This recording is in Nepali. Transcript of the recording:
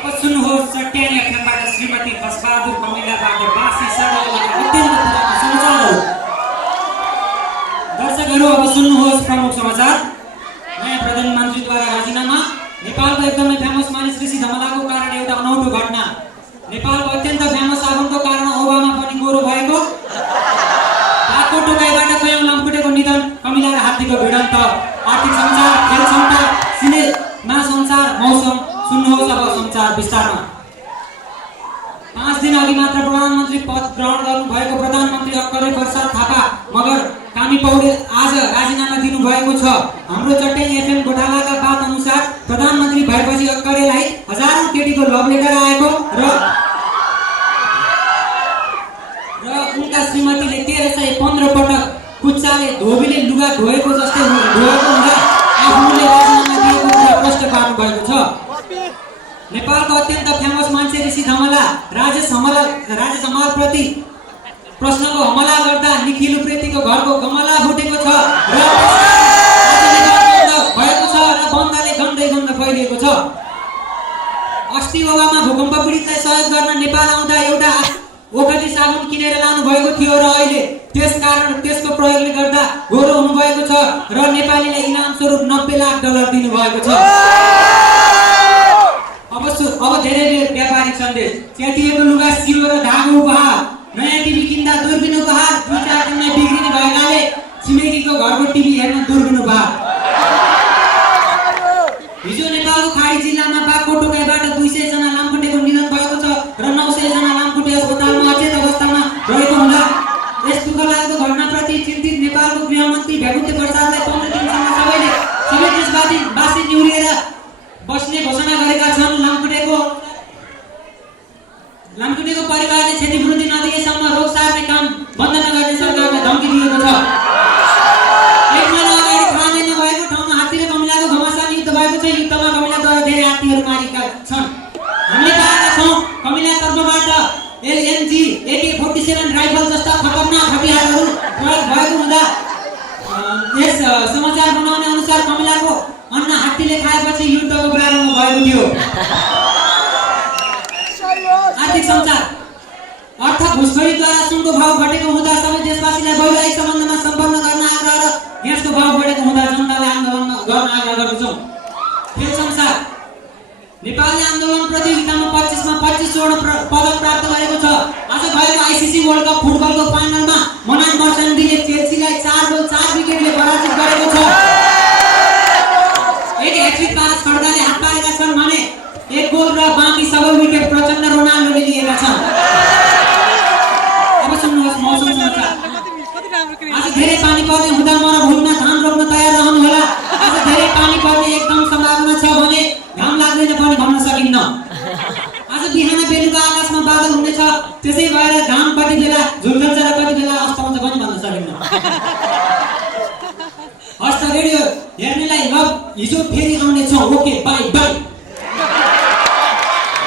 अब सुन्नुहोस् चट्यानी एफएमबाट श्रीमती बसबहादुर कमिलाबाट बासी सडकमा अत्यन्त पुरानो समाचार हो। दर्शकहरू अब सुन्नुहोस् प्रमुख समाचार। नयाँ प्रधानमन्त्रीद्वारा राजीनामा। नेपालको एकदमै फेमस मानिस ऋषि धमलाको कारण एउटा अनौठो घटना। नेपालको अत्यन्त फेमस साबुनको कारण ओबामा पनि गोरो भएको। बाघको टोकाइबाट कयौं लामखुट्टेको निधन। कमिला र हात्तीको भिडन्त। आर्थिक समाचार, खेल समाचार, सिनेमा समाचार, मौसम। सुन्नुहोस् अब समाचार विस्तारमा। 5 दिन अघि मात्र प्रधानमन्त्री पद ग्रहण गर्नुभएको प्रधानमन्त्री अक्करे प्रसाद थापा मगर कामी पौडेल आज राजीनामा दिनुभएको छ। हाम्रो चट्यानी एफएम घोटालाका बात अनुसार प्रधानमन्त्री भएपछि अक्करेलाई हजारौं केटीको लभ लेटर आएको र उनका श्रीमतीले 1315 पटक कुच्चाले धोबीले लुगा धोएको जस्तै धोएको हुँदा आफूले राजीनामा दिएको कुरा प्रष्ट पार्नु भएको छ। नेपालको अत्यन्त फेमस मान्छे ऋषि धमला राजेश हमाल प्रति प्रश्नको हमला गर्दा निखिल उप्रेतीको घरको गमला फुटेको छ र भएको छ र बन्दाले गन्दै गन्ध फैलिएको छ। अस्ति ओबामा भूकम्प पीडितलाई सहयोग गर्न नेपाल आउँदा एउटा ओखती साबुन किनेर लानु भएको थियो र अहिले त्यसकारण त्यसको प्रयोगले गर्दा गोरो हुनु भएको छ र नेपालीलाई इनाम स्वरूप $90 लाख दिनुभएको छ। अब धेरै व्यापारिक सन्देश। च्यातिएको लुगा सिलो र धागो उपहार। नयाँ टिभी किन्दा दूरबीन उपहार। 2-4 दिनमै बिग्रिने भएकाले छिमेकीको घरको टिभी हेर्न दूरबीन उपहार। हिजो नेपालको खाडी जिल्लामा बाघको टोकाइबाट 200 जना लामखुट्टेको निधन भएको छ र 900 जना लामखुट्टे अस्पतालमा अचेत अवस्थामा रहेको हुँदा यस दुःखलाग्दो घटनाप्रति चिन्तित नेपालको गृहमन्त्री भ्यागुते प्रसादलाई 15 दिनसम्म सबै देशवासी निहुरिएर बस्ने घोषणा गरेका छन्। लामखुट्टेको परिवारले क्षतिपूर्ति नदिएसम्म रोग सार्ने काम बन्द नगर्ने सरकारलाई धम्की दिएको छ। 1 महिना अगाडि खाने नभएको ठाउँमा हात्ती र कमिलाको घमासान युद्ध भएको छ। युद्धमा कमिलाद्वारा धेरै हात्तीहरू मारिएका छन्। हामीले पाएका छौँ कमिला तर्फबाट LMG AK-47 राइफल जस्ता खतरनाक हतियारहरू प्रयोग भएको हुँदा यस समाचार बनाउने अनुसार कमिलाको अन्न हात्तीले खाएपछि युद्धको प्रारम्भ भएको थियो। आर्थिक समाचार। अर्थ घुसखोरीद्वारा सुनको भाव घटेको हुँदा सबै देशवासीलाई वैवाहिक सम्बन्धमा सम्पन्न गर्न आग्रह र ग्यासको भाव बढेको हुँदा जनतालाई आन्दोलन गर्न आग्रह गर्दछौँ। खेल समाचार। नेपालले आन्दोलन प्रतियोगितामा 25 मा 25 स्वर्ण पदक प्राप्त गरेको छ। आज भएको आईसीसी वर्ल्ड कप फुटबलको फाइनलमा मनान मर्चेन्डीले चेल्सीलाई 4 गोल 4 विकेटले पराजित गरेको छ। एक ह्याट्रिक पारस खड्काले हात पारेका छन् भने 1 गोल र बाँकी सबै विकेट प्रचण्ड रोनाल्डोले लिएका छन्। अब सुन्नुहोस् मौसम समाचार। आज धेरै पानी पर्ने हुँदा मरुभूमिमा धान रोप्न तयार रहनु होला। आज धेरै पानी पर्ने एकदम सम्भावना छ भने घाम लाग्दैन पनि भन्न सकिन्न। आज बिहान बेलुका आकाशमा बादल हुनेछ। त्यसै भएर घाम कति बेला झुल्कन्छ र कति बेला अस्ताउँछ पनि भन्न सकिन्न। हस्त रेडियो हेर्नेलाई लभ। हिजो फेरि आउनेछौँ। Okay by by.